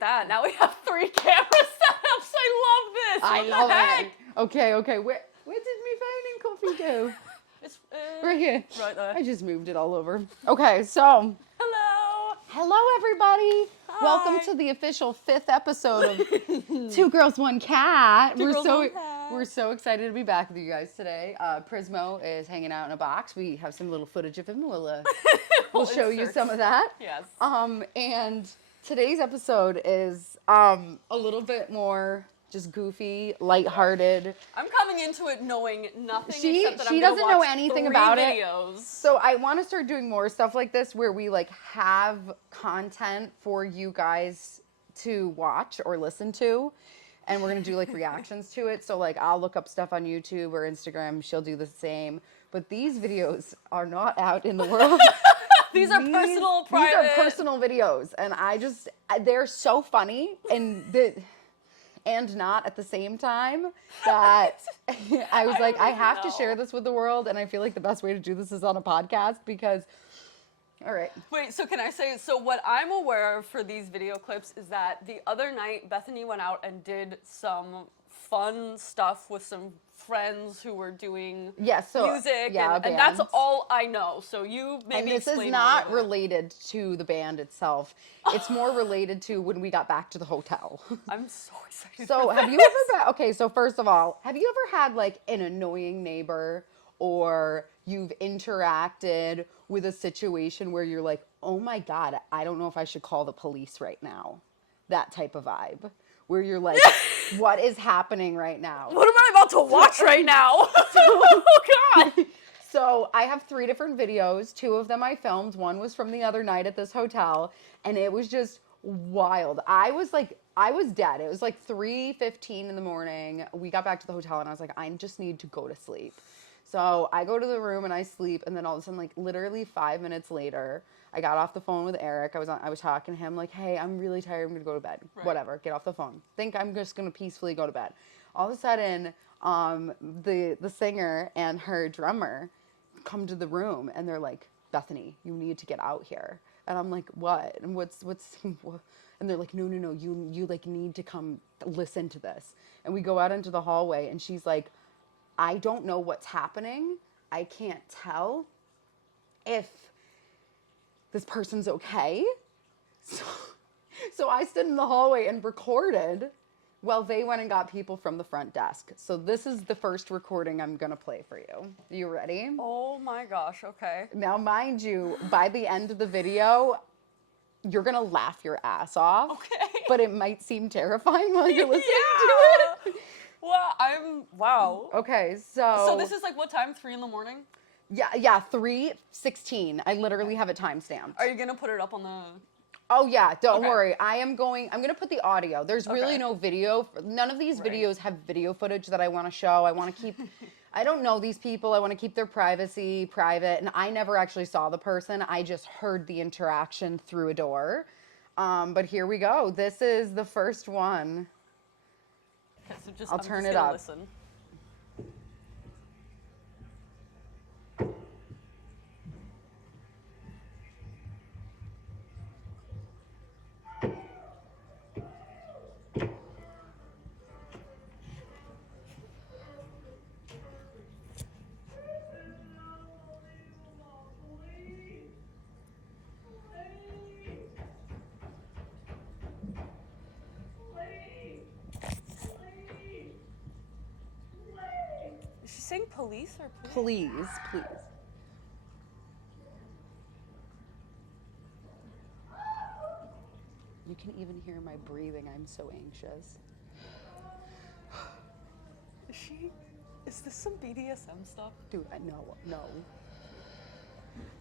that. Now we have 3 camera setups. I love this. it. Okay. Where did me phone and coffee go? It's Right here. Right there. I just moved it all over. Okay, so. Hello, everybody. Hi. Welcome to the official 5th episode of Two Girls, One Cat. We're so excited to be back with you guys today. Prismo is hanging out in a box. We have some little footage of him. We'll show you some of that. Yes. And today's episode is a little bit more just goofy, lighthearted. I'm coming into it knowing nothing except that she I'm doesn't gonna know watch anything 3 about videos. it. So I want to start doing more stuff like this where we like have content for you guys to watch or listen to. And we're going to do like reactions to it. So like I'll look up stuff on YouTube or Instagram. She'll do the same. But these videos are not out in the world. These are personal, private. These are personal videos. And they're so funny and not at the same time that I was like, I have to share this with the world. And I feel like the best way to do this is on a podcast because, all right. Wait, so can I say, so what I'm aware of for these video clips is that the other night, Bethany went out and did some fun stuff with some friends who were doing music, and that's all I know. So you maybe explain. And this is not related to the band itself. It's more related to when we got back to the hotel. I'm so excited. So have you ever okay, so first of all, have you ever had like an annoying neighbor or you've interacted with a situation where you're like, oh my God, I don't know if I should call the police right now? That type of vibe. Where you're like, what is happening right now? What am I about to watch right now? Oh, God. So I have 3 different videos. 2 of them I filmed. One was from the other night at this hotel. And it was just wild. I was dead. It was like 3:15 in the morning. We got back to the hotel and I was like, I just need to go to sleep. So I go to the room and I sleep. And then all of a sudden, like literally 5 minutes later, I got off the phone with Eric. I was talking to him like, hey, I'm really tired. I'm going to go to bed. Right. Whatever. Get off the phone. Think I'm just going to peacefully go to bed. All of a sudden, the singer and her drummer come to the room and they're like, Bethany, you need to get out here. And I'm like, what? And what? And they're like, no, you like need to come listen to this. And we go out into the hallway and she's like, I don't know what's happening. I can't tell if this person's okay. So I stood in the hallway and recorded while they went and got people from the front desk. So this is the first recording I'm going to play for you. You ready? Oh my gosh, okay. Now, mind you, by the end of the video, you're going to laugh your ass off. Okay. But it might seem terrifying while you're listening to it. Well, wow. Okay, so... So this is like what time? 3 in the morning? Yeah, 3:16. I literally have it timestamped. Are you going to put it up on the... Oh yeah, don't worry. I'm going to put the audio. There's really no video. None of these videos have video footage that I want to show. I want to keep, I don't know these people. I want to keep their privacy private. And I never actually saw the person. I just heard the interaction through a door. But here we go. This is the first one. Okay, so I'll turn it up. Listen. Is she saying police or Please. You can even hear my breathing. I'm so anxious. Is this some BDSM stuff? Dude, no.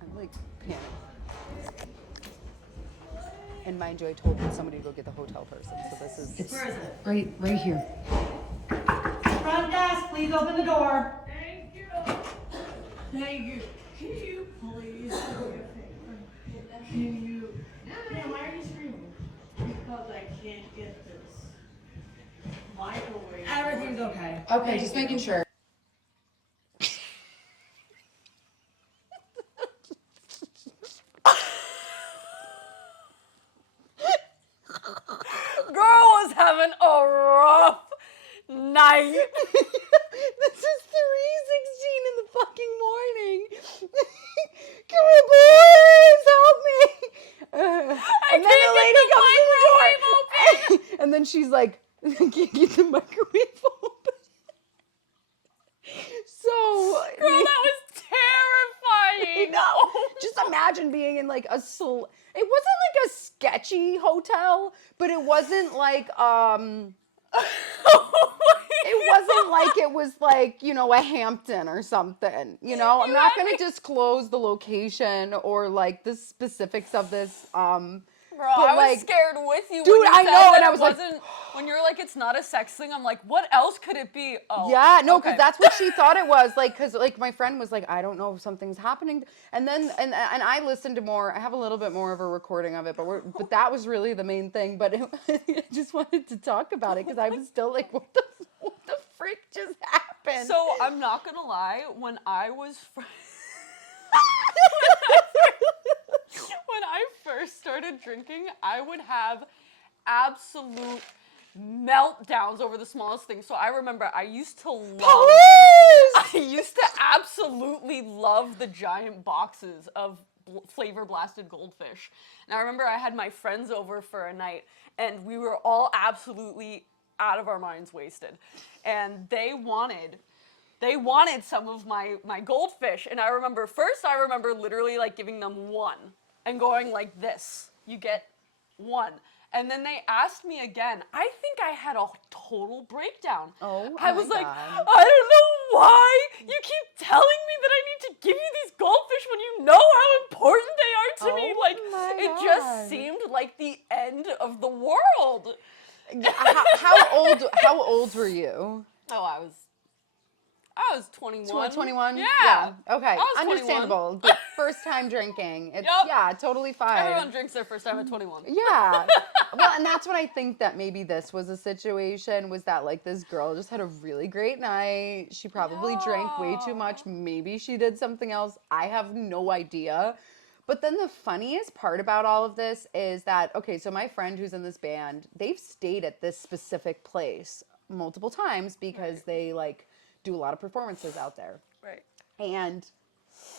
I'm like panicked. And mind you, I told somebody to go get the hotel person, so this is... Where is it? Right here. Front desk, please open the door. Thank you. Can you please do me a favor? Can you... Man, why are you screaming? Because I can't get this microwave. Everything's okay. Okay, just making sure. having a rough night. This is 3:16 in the fucking morning. Come on, boys, help me. And then the lady comes in the door. And then she's like, I can't get the microwave open. So, Girl, that was terrifying. No. Just imagine being in like it wasn't like a sketchy hotel, but it wasn't like it wasn't like it was like, you know, a Hampton or something. You know, I'm not going to disclose the location or like the specifics of this Bro, I was scared with you. Dude, when you I said know, that and I was like, when you're like, it's not a sex thing. I'm like, what else could it be? Oh, yeah, no, because that's what she thought it was. Like, because like my friend was like, I don't know if something's happening, and then and I listened to more. I have a little bit more of a recording of it, but that was really the main thing. But I just wanted to talk about it because I was still like, what the frick just happened? So I'm not gonna lie, when I first started drinking, I would have absolute meltdowns over the smallest thing. So I remember I used to absolutely love the giant boxes of flavor blasted goldfish. And I remember I had my friends over for a night and we were all absolutely out of our minds wasted. And they wanted some of my goldfish. And I remember literally like giving them one and going like this. You get one. And then they asked me again. I think I had a total breakdown. Oh, I was like, God. I don't know why you keep telling me that I need to give you these goldfish when you know how important they are to me. Like, it just seemed like the end of the world. How old were you? Oh, I was 21. 21? Yeah. Okay. I was 21. Understandable. But first time drinking. It's totally fine. Everyone drinks their first time at 21. Yeah. Well, and that's what I think that maybe this was a situation, was that like this girl just had a really great night. She probably drank way too much. Maybe she did something else. I have no idea. But then the funniest part about all of this is that, okay, so my friend who's in this band, they've stayed at this specific place multiple times because they like do a lot of performances out there. Right. And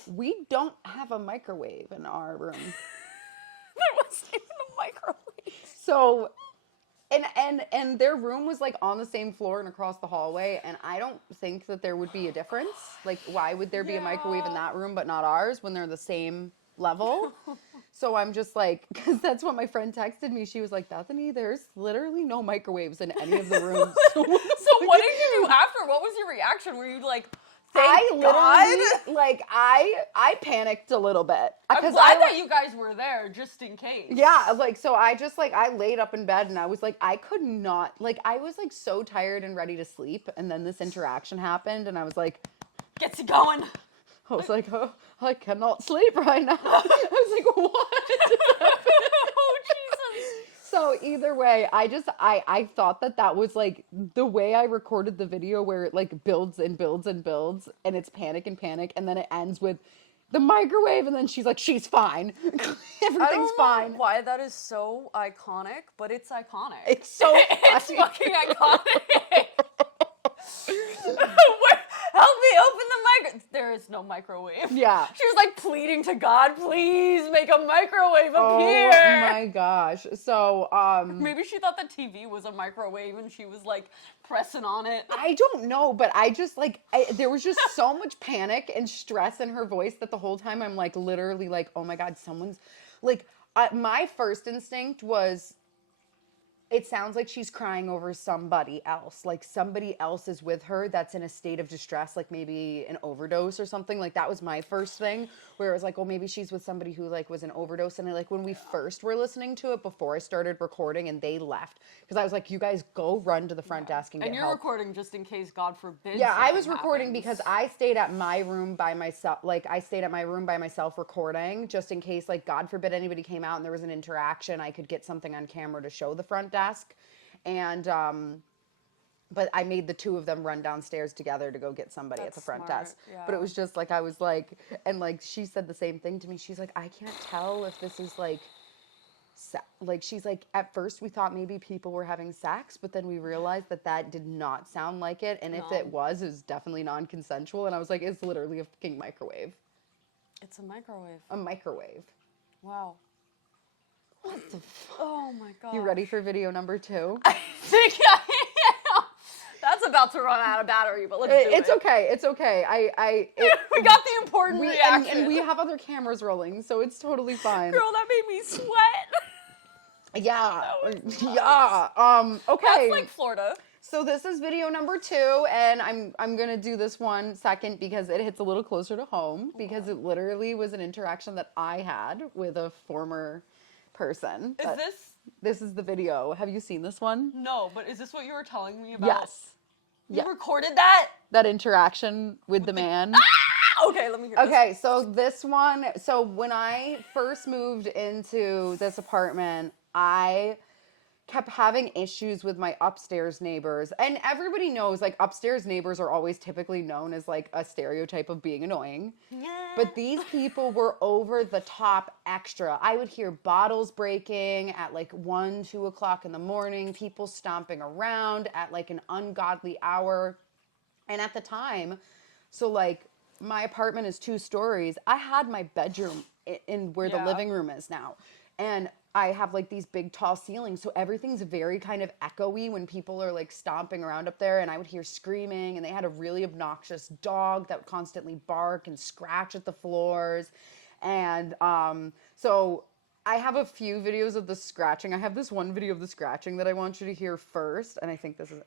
we don't have a microwave in our room. There wasn't even a microwave. So, and their room was like on the same floor and across the hallway, and I don't think that there would be a difference. Like, why would there be a microwave in that room but not ours when they're the same level? So I'm just like, because that's what my friend texted me. She was like, Bethany, there's literally no microwaves in any of the rooms. So what did you do after? What was your reaction? Were you like, thank God? I panicked a little bit. I'm glad that you guys were there just in case. Yeah, like, so I just, like, I laid up in bed and I was like, I could not, like, I was, like, so tired and ready to sleep. And then this interaction happened and I was like, gets you going. I was like, oh, I cannot sleep right now. I was like, what? Oh, Jesus. So either way, I thought that was like the way I recorded the video where it like builds and builds and builds and it's panic and panic. And then it ends with the microwave. And then she's like, she's fine. Everything's fine. Why that is so iconic, but it's iconic. It's so It's fucking iconic. Help me open the microwave. There is no microwave. Yeah. She was like pleading to God, please make a microwave appear. Oh my gosh. So, maybe she thought the TV was a microwave and she was like pressing on it. I don't know, but I just like, there was just so much panic and stress in her voice that the whole time I'm like literally like, oh my God, someone's like, my first instinct was, it sounds like she's crying over somebody else. Like somebody else is with her that's in a state of distress, like maybe an overdose or something. Like that was my first thing, where it was like, well, maybe she's with somebody who like was an overdose. And like when we first were listening to it before I started recording and they left, because I was like, you guys go run to the front desk and get you're help. recording just in case, God forbid. Yeah, I was something recording happens. because I stayed at my room by myself. Like I stayed at my room by myself recording just in case, like God forbid anybody came out and there was an interaction, I could get something on camera to show the front desk. And, but I made the two of them run downstairs together to go get somebody at the front desk. Yeah. But it was just like, I was like, and like, she said the same thing to me. She's like, I can't tell if this is like like, she's like, at first we thought maybe people were having sex, but then we realized that that did not sound like it. And if it was definitely non-consensual. And I was like, it's literally a fucking microwave. It's a microwave. A microwave. Wow. What the fuck? Oh my god. You ready for video number 2? I think I am. That's about to run out of battery, but let's do it. It's okay. It's okay. We got the important reaction. And we have other cameras rolling, so it's totally fine. Girl, that made me sweat. Yeah. Yeah. Okay. That's like Florida. So this is video number 2, and I'm gonna do this one second because it hits a little closer to home, because it literally was an interaction that I had with a former person. Is this? This is the video. Have you seen this one? No, but is this what you were telling me about? Yes. You recorded that? That interaction with the man. Ah! Okay, let me hear this. Okay, so this one, so when I first moved into this apartment, I kept having issues with my upstairs neighbors. And everybody knows, like, upstairs neighbors are always typically known as, like, a stereotype of being annoying. Yeah. But these people were over the top extra. I would hear bottles breaking at, like, 1, 2 o'clock in the morning, people stomping around at, like, an ungodly hour. And at the time, so, like, my apartment is 2 stories. I had my bedroom in where the living room is now. And I have, like, these big tall ceilings, so everything's very kind of echoey when people are, like, stomping around up there. And I would hear screaming, and they had a really obnoxious dog that would constantly bark and scratch at the floors. And so I have a few videos of the scratching. I have this one video of the scratching that I want you to hear first, and I think this is it.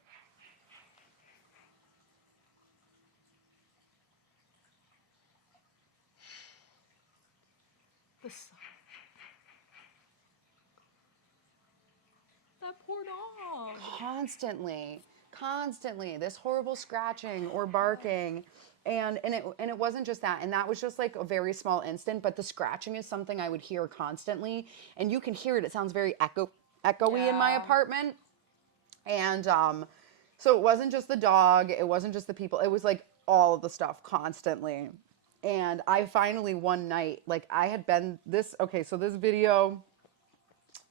That poor dog. Constantly, this horrible scratching or barking. And it wasn't just that. And that was just like a very small instant, but the scratching is something I would hear constantly. And you can hear it. It sounds very echoey in my apartment. And so it wasn't just the dog. It wasn't just the people. It was like all of the stuff constantly. And I finally one night, like I had been this, okay, so this video,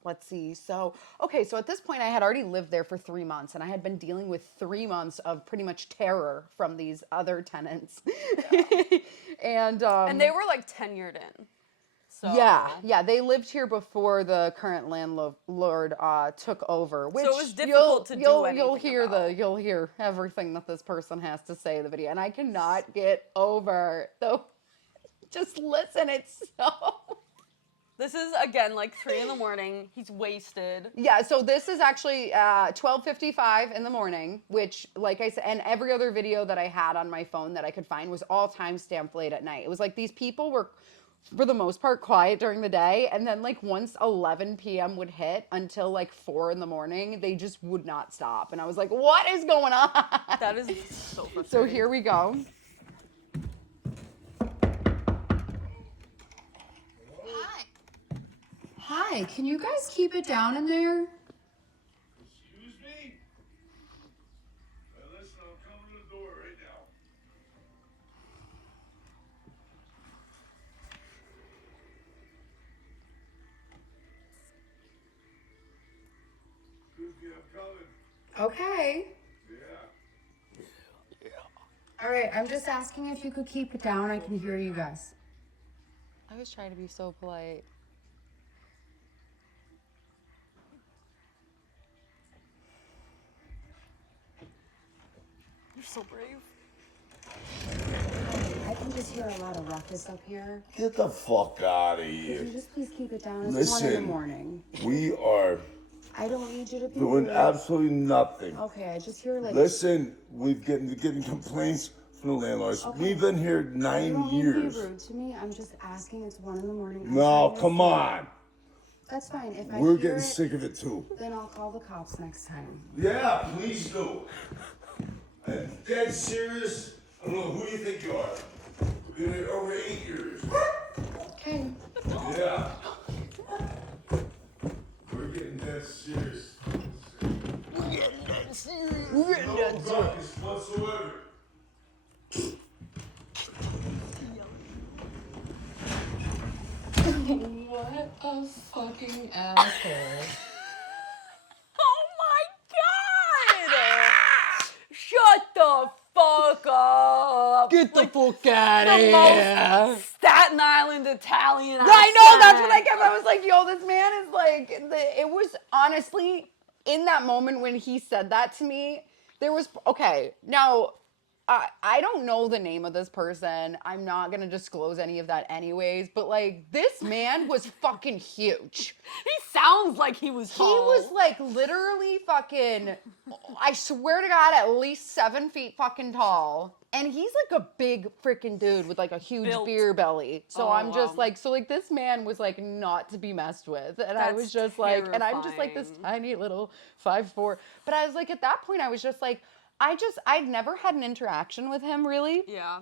let's see. So at this point I had already lived there for 3 months, and I had been dealing with 3 months of pretty much terror from these other tenants. And they were like tenured in. So. Yeah, they lived here before the current landlord took over. Which so it was difficult to do anything you'll hear everything that this person has to say in the video, and I cannot get over though. Just listen, it's so. This is again like 3 a.m. He's wasted. Yeah, so this is actually 12:55 in the morning, which, like I said, and every other video that I had on my phone that I could find was all time-stamped late at night. It was like these people were, for the most part, quiet during the day, and then like once 11 p.m. would hit until like 4 in the morning, they just would not stop. And I was like, what is going on? That is so frustrating. So here we go. Hi, can you guys keep it down in there? Excuse me? Listen, I'm coming to the door right now. Excuse me, I'm coming. Okay. Yeah. All right, I'm just asking if you could keep it down. I can hear you guys. I was trying to be so polite. You're so brave. I can just hear a lot of ruckus up here. Get the fuck out of Could here. you just please keep it down? It's 1 in Listen. the morning. We are I don't need you to be doing rude. absolutely nothing. Okay, I just hear like. Listen, we've getting complaints from the landlords. Okay. We've been here You 9 don't need years. to be rude to me. I'm just asking. It's 1 in the morning. I'm No, trying to come sleep. on. That's fine. If I We're hear getting it, sick of it too. then I'll call the cops next time. Yeah, please do. I'm dead serious. I don't know who you think you are. We've been here over 8 years. Okay. Yeah. We're getting dead serious. No ruckus whatsoever. What What a fucking asshole. Oh my god! Shut the fuck up! Get the fuck out of the here. most Staten Island Italian I know, that's what I accent. kept. I was like, yo, this man is like, it was honestly, in that moment when he said that to me, there was, okay, now, I don't know the name of this person. I'm not going to disclose any of that anyways, but like, this man was fucking huge. He sounds like he was tall. He was like literally fucking, I swear to God, at least 7 feet fucking tall. And he's like a big freaking dude with like a huge beer belly. So I'm just like, this man was like not to be messed with. And I was just like, and I'm just like this tiny little 5'4". But I was like, at that point, I was just like, I'd never had an interaction with him really. Yeah.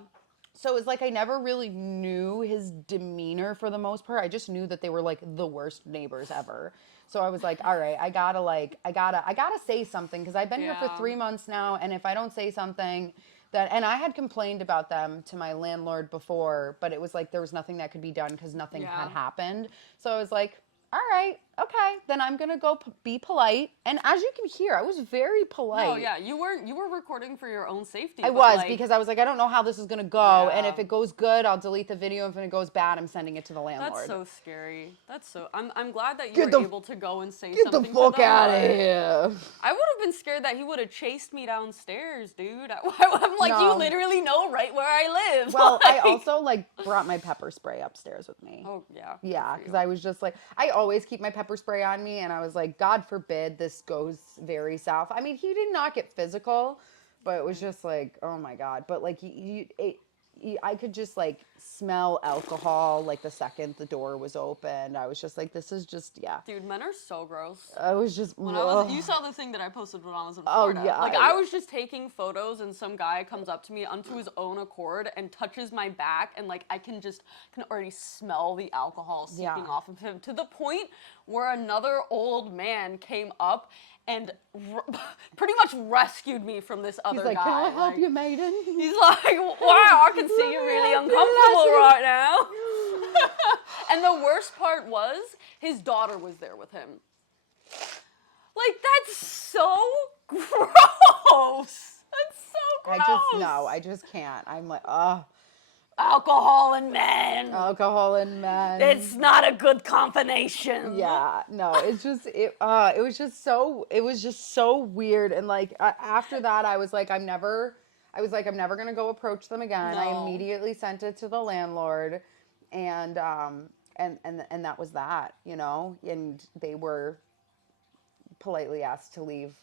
So it was like I never really knew his demeanor for the most part. I just knew that they were like the worst neighbors ever. So I was like, all right, I gotta say something because I've been here for 3 months now, and if I don't say something, and I had complained about them to my landlord before, but it was like there was nothing that could be done because nothing had happened. So I was like, all right, okay, then I'm gonna go be polite. And as you can hear, I was very polite. No, yeah, you were recording for your own safety. I was, because I was like, I don't know how this is gonna go, and if it goes good, I'll delete the video. If it goes bad, I'm sending it to the landlord. That's so scary. I'm glad that you were able to go and say something. Get the fuck out of here. I would have been scared that he would have chased me downstairs, dude. I'm like, you literally know right where I live. Well, I also like brought my pepper spray upstairs with me. Oh yeah. Yeah, because I was just like, I always keep my pepper spray on me, and I was like, God forbid this goes very south. I mean, he did not get physical, but it was just like, oh my God. But like, I could just like smell alcohol like the second the door was open. I was just like, this is just, Dude, men are so gross. I was just, you saw the thing that I posted when I was in Florida. Oh, yeah. Like, I was just taking photos, and some guy comes up to me onto his own accord and touches my back, and like, I can already smell the alcohol seeping off of him, to the point where another old man came up and pretty much rescued me from this other guy. He's like, can I help you, maiden? He's like, wow, I can see you're really uncomfortable right now. And the worst part was, his daughter was there with him. Like, that's so gross. That's so gross. I just can't. I'm like, ugh. Alcohol and men. It's not a good combination. Yeah, no, it's just it was just so weird. And like after that, I was like, I'm never gonna go approach them again. No. I immediately sent it to the landlord, and that was that, you know. And they were politely asked to leave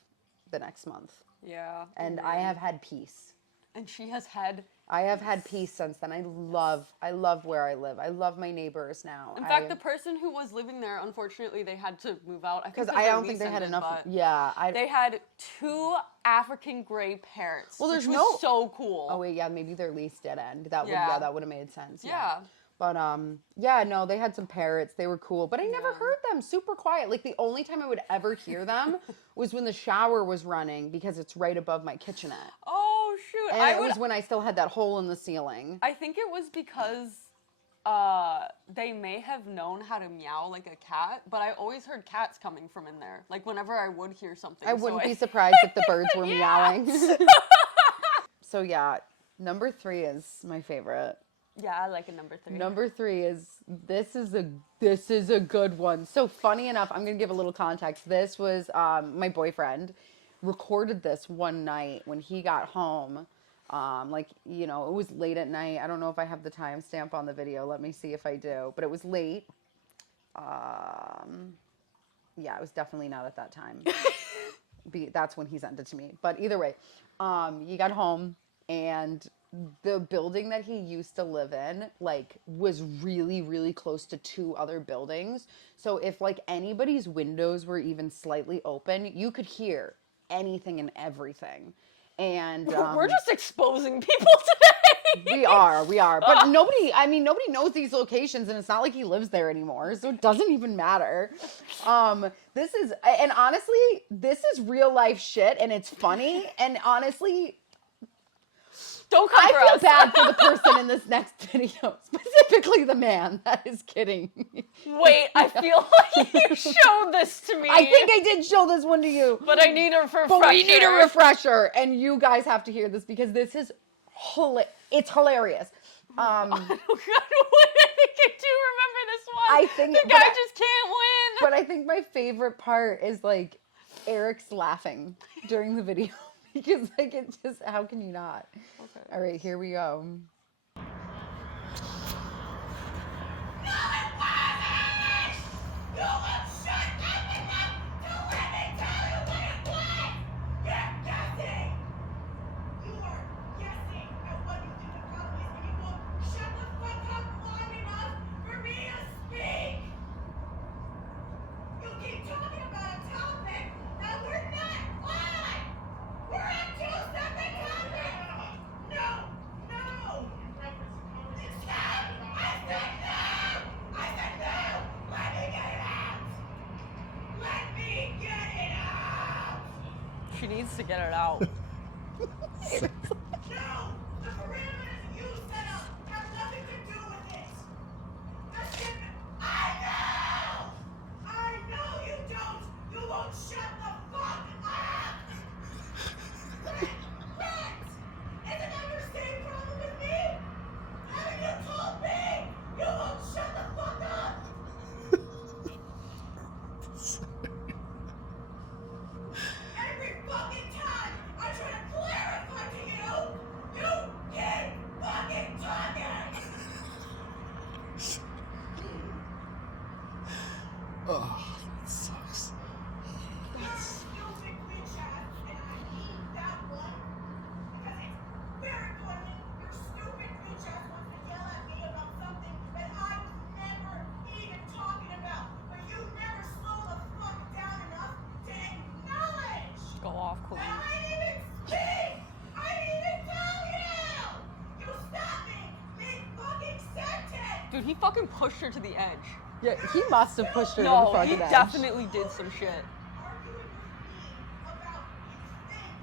the next month. Yeah. And I have had peace. And she has had. I have had peace since then. I love where I live. I love my neighbors now. In fact, the person who was living there, unfortunately, they had to move out. Because I don't think they had enough. Yeah. They had 2 African gray parrots. Well, there's which was so cool. Oh wait, yeah, maybe their lease did end. That would have made sense. Yeah. But no, they had some parrots. They were cool, but I never heard them. Super quiet. Like the only time I would ever hear them was when the shower was running, because it's right above my kitchenette. Oh shoot! And it was when I still had that hole in the ceiling. I think it was because they may have known how to meow like a cat, but I always heard cats coming from in there. Like whenever I would hear something. I wouldn't be surprised if the birds were meowing. So yeah, number 3 is my favorite. Yeah, I like a number 3. Number 3 is, this is a good one. So funny enough, I'm going to give a little context. This was my boyfriend recorded this one night when he got home. Like, you know, it was late at night. I don't know if I have the timestamp on the video. Let me see if I do. But it was late. Yeah, it was definitely not at that time. That's when he sent it to me. But either way, he got home, and the building that he used to live in, like, was really, really close to 2 other buildings. So if, like, anybody's windows were even slightly open, you could hear anything and everything. And we're just exposing people today. We are. But nobody knows these locations, and it's not like he lives there anymore, so it doesn't even matter. And honestly, this is real life shit, and it's funny, and honestly, Don't come for I feel us. bad for the person in this next video, specifically the man that is kidding. Wait, I feel like you showed this to me. I think I did show this one to you. But I need a refresher. But we need a refresher, and you guys have to hear this because this is it's hilarious. I think I do remember this one. I think the guy just can't win. But I think my favorite part is like Eric's laughing during the video because like it's just how can you not? Okay. All right, here we go. She needs to get it out. No! The parameters you set up have nothing to do with it! I know you don't! You won't shut the fuck up! What? Isn't that your same problem with me? Haven't you told me you won't shut the fuck up? Every fucking time I try to clarify to you, you keep fucking talking! Oh, that sucks. You're a stupid bitch ass, and I hate that one because it's very annoying. Your stupid bitch ass wants to yell at me about something that I was never even talking about, but you never slow the fuck down enough to acknowledge Go off, that Queen. I didn't even speak. I didn't even tell you. You stopped me mid-fucking sentence. Dude, he fucking pushed her to the edge. Yeah, he must have pushed her to the No, fucking he edge. definitely did some shit. Arguing with me about you think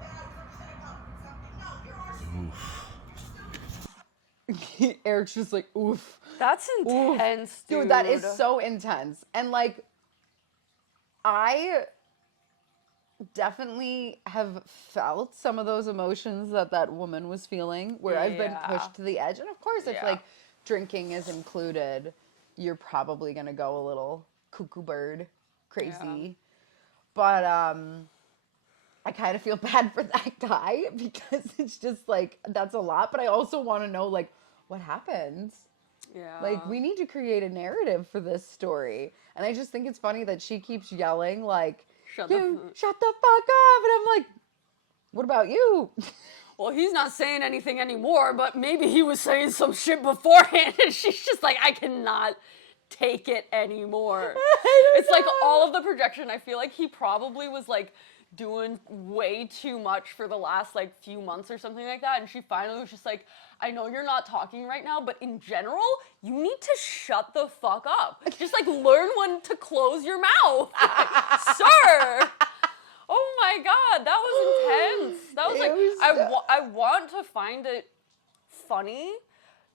that I was upset about something. No, you're arguing. You're stupid. Eric's just like, oof. That's intense, dude. Dude, that is so intense. And like, I definitely have felt some of those emotions that woman was feeling where I've been Yeah. pushed to the edge. And of course, if Yeah. like drinking is included, you're probably going to go a little cuckoo bird crazy. Yeah. But I kind of feel bad for that guy because it's just like, that's a lot. But I also want to know like, what happens? Yeah. Like, we need to create a narrative for this story. And I just think it's funny that she keeps yelling, like, Shut shut the the fuck up. And I'm like, what about you? Well, he's not saying anything anymore, but maybe he was saying some shit beforehand, and she's just like, I cannot take it anymore. It's like all of the projection. I feel like he probably was like doing way too much for the last like few months or something like that, and she finally was just like, I know you're not talking right now, but in general, you need to shut the fuck up. Just like learn when to close your mouth. Sir! Oh my god, that was intense. That was like, I want to find it funny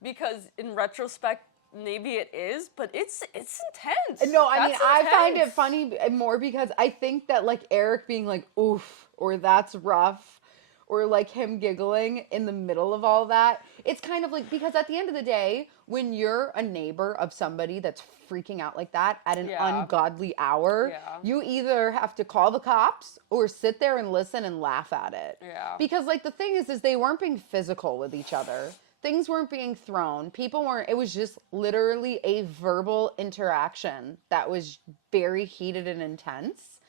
because in retrospect, maybe it is, but it's intense. No, I mean, That's I find it intense. funny more because I think that, like, Eric being like, oof, or that's rough, or like him giggling in the middle of all that, it's kind of like, because at the end of the day, when you're a neighbor of somebody that's freaking out like that at an ungodly hour, you either have to call the cops or sit there and listen and laugh at it. Yeah. Because, like, the thing is they weren't being physical with each other. Things weren't being thrown. People weren't, it was just literally a verbal interaction that was very heated and intense.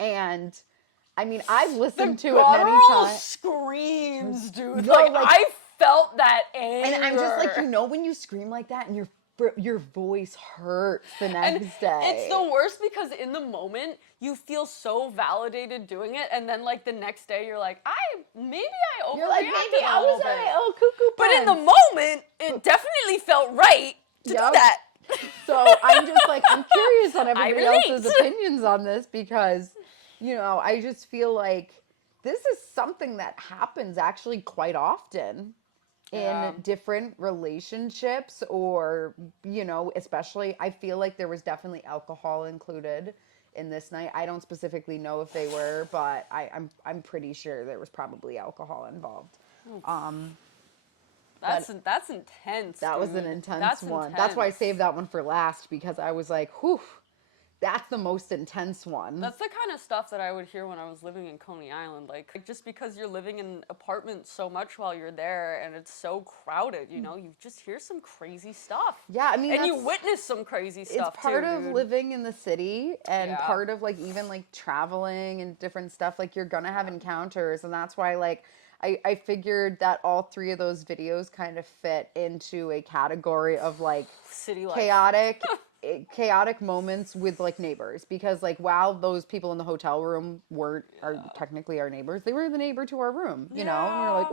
And I mean, I've listened to it many times. Screams, dude. No, like, like, I felt that anger. And I'm just like, you know, when you scream like that and your voice hurts the next day. It's the worst because in the moment you feel so validated doing it, and then like the next day you're like, maybe I overreacted. You're like, maybe a I little was bit. cuckoo But in the pants. moment, it definitely felt right to do Yep. that. So I'm just like, I'm curious on everybody relate. else's opinions on this because, you know, I just feel like this is something that happens actually quite often in different relationships, or, you know, especially, I feel like there was definitely alcohol included in this night. I don't specifically know if they were, but I'm pretty sure there was probably alcohol involved. That's intense. That was an intense one. That's why I saved that one for last, because I was like, whew, that's the most intense one. That's the kind of stuff that I would hear when I was living in Coney Island. Like just because you're living in apartments so much while you're there and it's so crowded, you know, you just hear some crazy stuff. Yeah, I mean, and you witness some crazy stuff. It's part too, of dude. living in the city, and part of like even like traveling and different stuff. Like you're gonna have encounters, and that's why like I figured that all three of those videos kind of fit into a category of like city life. chaotic moments with like neighbors, because like while those people in the hotel room are technically our neighbors, they were the neighbor to our room, you know, and we're like,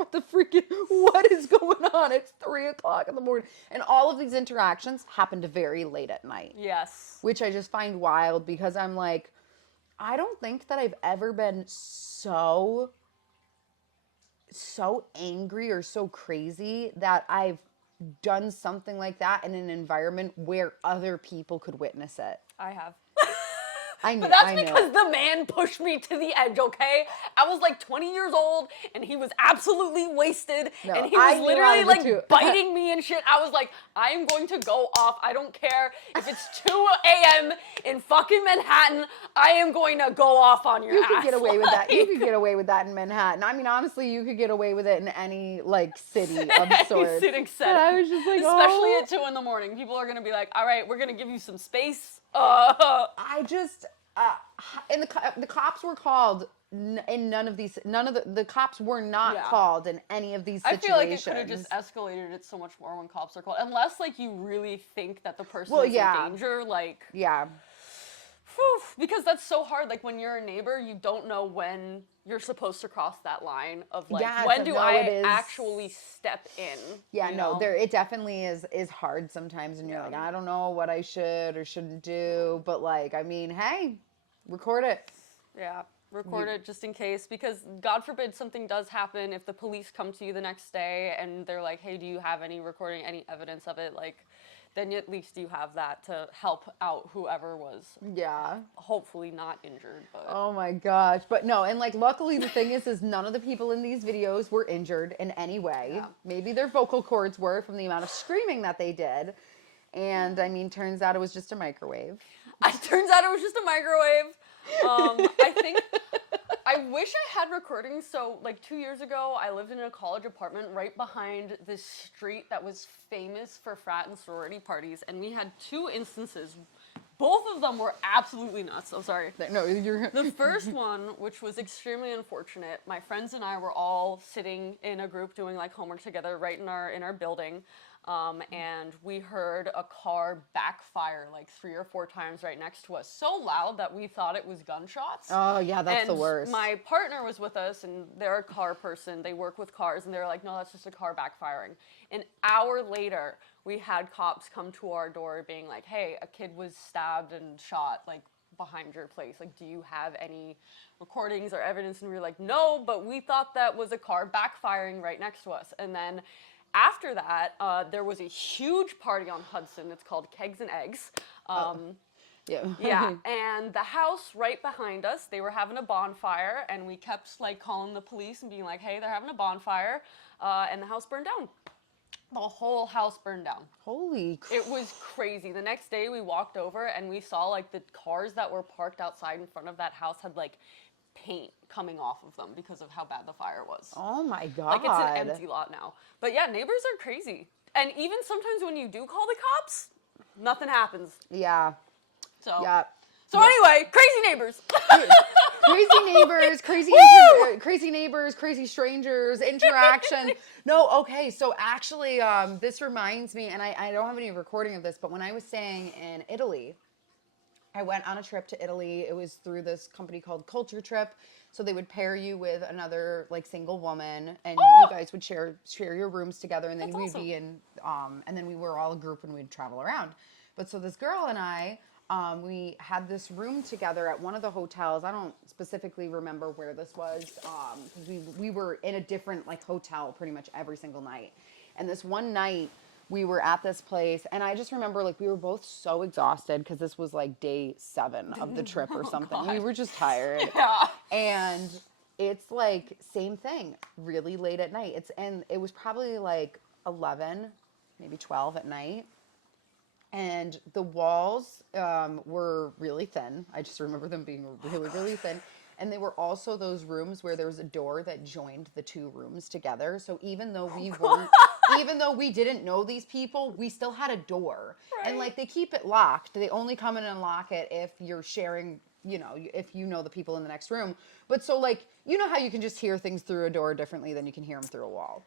what is going on? It's 3:00 in the morning, and all of these interactions happened very late at night. Yes, which I just find wild, because I'm like, I don't think that I've ever been so angry or so crazy that I've done something like that in an environment where other people could witness it. I have. But that's because the man pushed me to the edge, okay? I was like 20 years old, and he was absolutely wasted, and he was literally like biting me and shit. I was like, I am going to go off. I don't care if it's 2 a.m. in fucking Manhattan. I am going to go off on your ass. You could get away with that. You could get away with that in Manhattan. I mean, honestly, you could get away with it in any like city of sorts. Setting. But I was just like, especially at 2 in the morning, people are gonna be like, all right, we're gonna give you some space. I just, and the cops were called in none of the cops were not called in any of these situations. I feel like it could have just escalated it so much more when cops are called, unless like you really think that the person is in danger, like because that's so hard. Like when you're a neighbor, you don't know when you're supposed to cross that line of like when do I actually step in? Yeah, no, it definitely is hard sometimes, and you're like, I don't know what I should or shouldn't do, but like, I mean, hey, record it. Yeah. Record it just in case, because God forbid something does happen. If the police come to you the next day and they're like, hey, do you have any recording, any evidence of it? Like, then at least you have that to help out whoever was hopefully not injured. But oh my gosh. But no, and like luckily the thing is none of the people in these videos were injured in any way. Yeah. Maybe their vocal cords were from the amount of screaming that they did. And I mean, turns out it was just a microwave. I think I wish I had recordings. So like 2 years ago, I lived in a college apartment right behind this street that was famous for frat and sorority parties. And we had 2 instances. Both of them were absolutely nuts. I'm sorry. No, you're... The first one, which was extremely unfortunate, my friends and I were all sitting in a group doing like homework together right in our building. And we heard a car backfire like 3 or 4 times right next to us, so loud that we thought it was gunshots. Oh yeah, that's the worst. My partner was with us, and they're a car person. They work with cars, and they're like, no, that's just a car backfiring. An hour later, we had cops come to our door being like, hey, a kid was stabbed and shot like behind your place. Like, do you have any recordings or evidence? And we were like, no, but we thought that was a car backfiring right next to us. And then after that, there was a huge party on Hudson. It's called Kegs and Eggs. Yeah, and the house right behind us, they were having a bonfire, and we kept like calling the police and being like, hey, they're having a bonfire, and the house burned down. The whole house burned down. Holy crap. It was crazy. The next day we walked over and we saw like the cars that were parked outside in front of that house had like paint coming off of them because of how bad the fire was. Oh my God. Like it's an empty lot now. But yeah, neighbors are crazy. And even sometimes when you do call the cops, nothing happens. Yeah. So anyway, crazy neighbors. Crazy neighbors, crazy strangers, interaction. No, okay, so actually, this reminds me, and I don't have any recording of this, but when I was staying in Italy, I went on a trip to Italy. It was through this company called Culture Trip. So they would pair you with another like single woman, and you guys would share your rooms together, and then we'd be in, and then we were all a group and we'd travel around. But so this girl and I, we had this room together at one of the hotels. I don't specifically remember where this was, because we were in a different like hotel pretty much every single night. And this one night we were at this place, and I just remember like we were both so exhausted because this was like day 7 of the trip or something. God. We were just tired. Yeah. And it's like same thing, really late at night. And it was probably like 11, maybe 12 at night. And the walls were really thin. I just remember them being really, really thin. And they were also those rooms where there was a door that joined the 2 rooms together. So even though we didn't know these people, we still had a door. Right. And like they keep it locked. They only come in and unlock it if you're sharing, if you know the people in the next room. But so like, you know how you can just hear things through a door differently than you can hear them through a wall.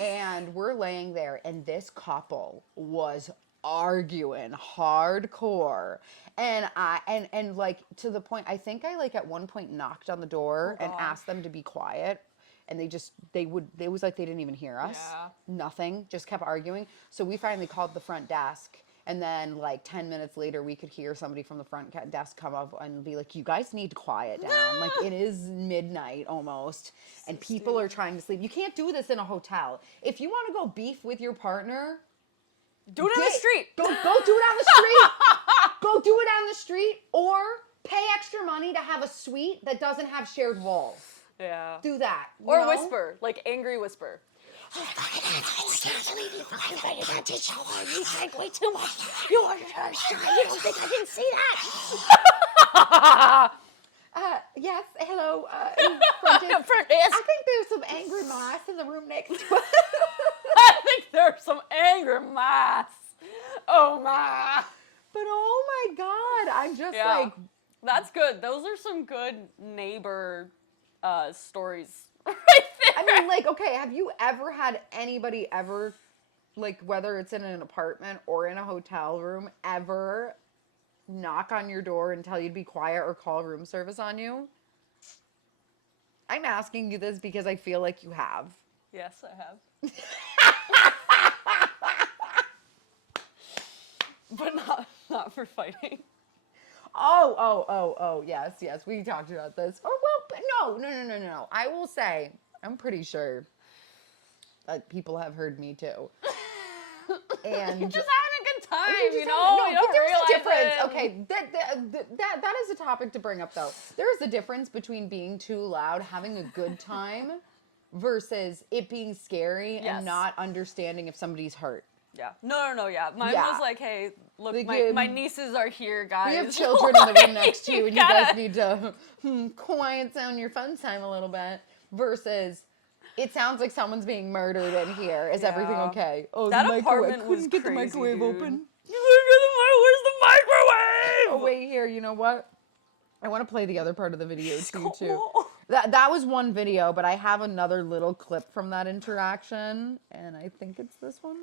And we're laying there, and this couple was arguing hardcore, and like to the point, I think I like at one point knocked on the door and asked them to be quiet, and it was like they didn't even hear us. Nothing, just kept arguing. So we finally called the front desk, and then like 10 minutes later we could hear somebody from the front desk come up and be like, you guys need to quiet down. Like it is midnight almost, and people are trying to sleep. You can't do this in a hotel. If you want to go beef with your partner, do it on the street. Go do it on the street. Go do it on the street, or pay extra money to have a suite that doesn't have shared walls. Yeah. Do that. Or whisper, like angry whisper. You drank way too much. You don't think I didn't see that? Yes, hello, front desk. I think there's some angry mice in the room next to us. I think there's some angry mice. Oh my. But oh my God, I'm just like. That's good. Those are some good neighbor stories right there. I mean, like, okay, have you ever had anybody ever, like, whether it's in an apartment or in a hotel room, ever knock on your door and tell you to be quiet or call room service on you? I'm asking you this because I feel like you have. Yes, I have. But not for fighting. Oh, yes, we talked about this. Oh, well, no. I will say, I'm pretty sure that people have heard me too. And You're just having a good time, you but don't there's a difference. realize it. Okay, that is a topic to bring up, though. There is a difference between being too loud, having a good time, versus it being scary and not understanding if somebody's hurt. Yeah. No, yeah. Mine was like, hey, look, my nieces are here, guys. We have children in the room next to you, and you guys need to quiet down your fun time a little bit. Versus, it sounds like someone's being murdered in here. Is everything okay? Oh, that the apartment microwave. was Couldn't get crazy, the microwave dude. open. Where's the microwave? Oh, wait here. You know what? I want to play the other part of the video too. Cool. That was one video, but I have another little clip from that interaction, and I think it's this one.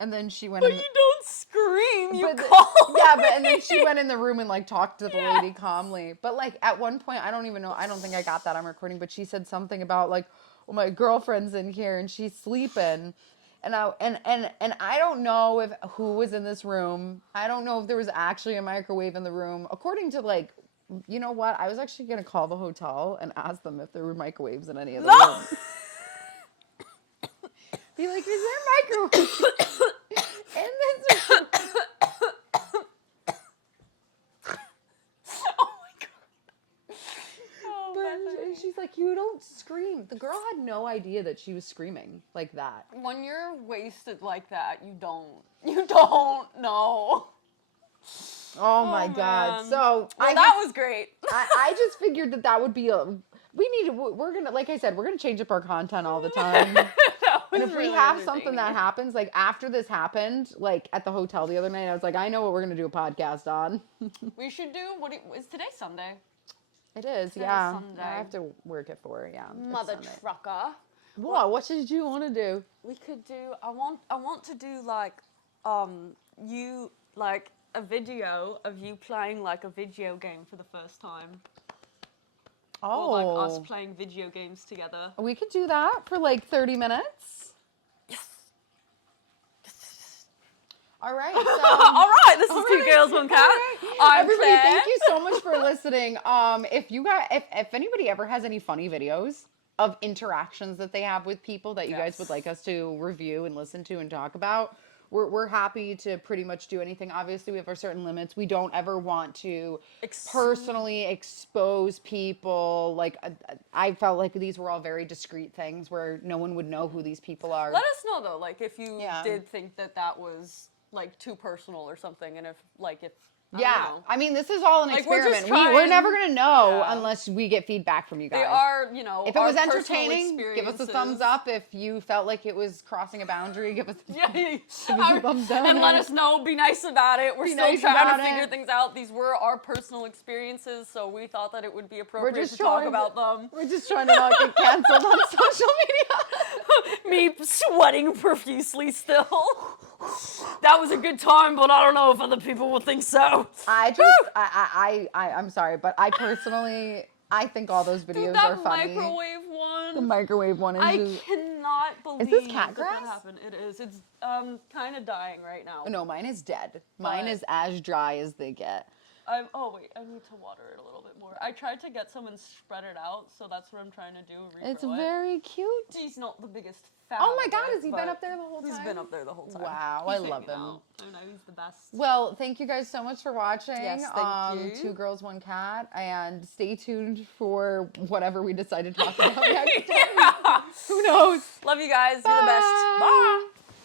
And then she went. But in you don't scream. You but call. And then she went in the room and like talked to the lady calmly. But like at one point, I don't even know. I don't think I got that on recording. But she said something about like, "Well, my girlfriend's in here and she's sleeping," and I don't know who was in this room. I don't know if there was actually a microwave in the room. According to like, you know what? I was actually gonna call the hotel and ask them if there were microwaves in any of the rooms. Be like, is there microwaves in this room? Oh my God. Oh, But she's like, you don't scream. The girl had no idea that she was screaming like that. when you're wasted like that, you don't know. Oh my God. Man. So that was great. I just figured that would be we're gonna, like I said, we're gonna change up our content all the time. And if we have something that happens, like after this happened, like at the hotel the other night, I was like, I know what we're gonna do a podcast on. We should do, is today Sunday? It is, Today's yeah. Sunday. I have to work at 4, yeah. it's Mother Sunday. trucker. What did you want to do? We could do. I want to do like, you like a video of you playing like a video game for the first time. Oh. Or like us playing video games together. We could do that for like 30 minutes. Yes. All right. All right. This is Two Girls, One Cat. Right. I'm Everybody, Claire. thank you so much for listening. If anybody ever has any funny videos of interactions that they have with people that you guys would like us to review and listen to and talk about, we're happy to pretty much do anything. Obviously, we have our certain limits. We don't ever want to personally expose people. Like, I felt like these were all very discreet things where no one would know who these people are. Let us know though, like if you did think that was like too personal or something, and if I don't know. I mean, this is all an Like, we're experiment. just We're never gonna know Yeah. unless we get feedback from you guys. They are, If it was entertaining, give us a thumbs up. If you felt like it was crossing a boundary, give us a thumbs down. And let us know. Be nice about it. We're Be still nice trying about to figure it. things out. These were our personal experiences, so we thought that it would be appropriate just to talk trying about them. We're just trying to not get canceled on social media. Me sweating profusely still. That was a good time, but I don't know if other people will think so. I'm sorry, but I personally, I think all those videos Dude, are that funny. microwave one. The microwave one is I just... cannot believe this cat that grass? happened. It is. It's kind of dying right now. No, mine is dead. Mine But- is as dry as they get. Oh wait, I need to water it a little bit more. I tried to get some and spread it out, so that's what I'm trying to do. It's regrow it. very cute. He's not the biggest fan. Oh my of God, it, has he been but up there the whole time? He's been up there the whole time. Wow, He's I love hanging him. out. I know, he's the best. Well, thank you guys so much for watching. Yes, thank you. Two Girls, One Cat, and stay tuned for whatever we decide to talk about next time. Yeah. Who knows? Love you guys. You're the best. Bye.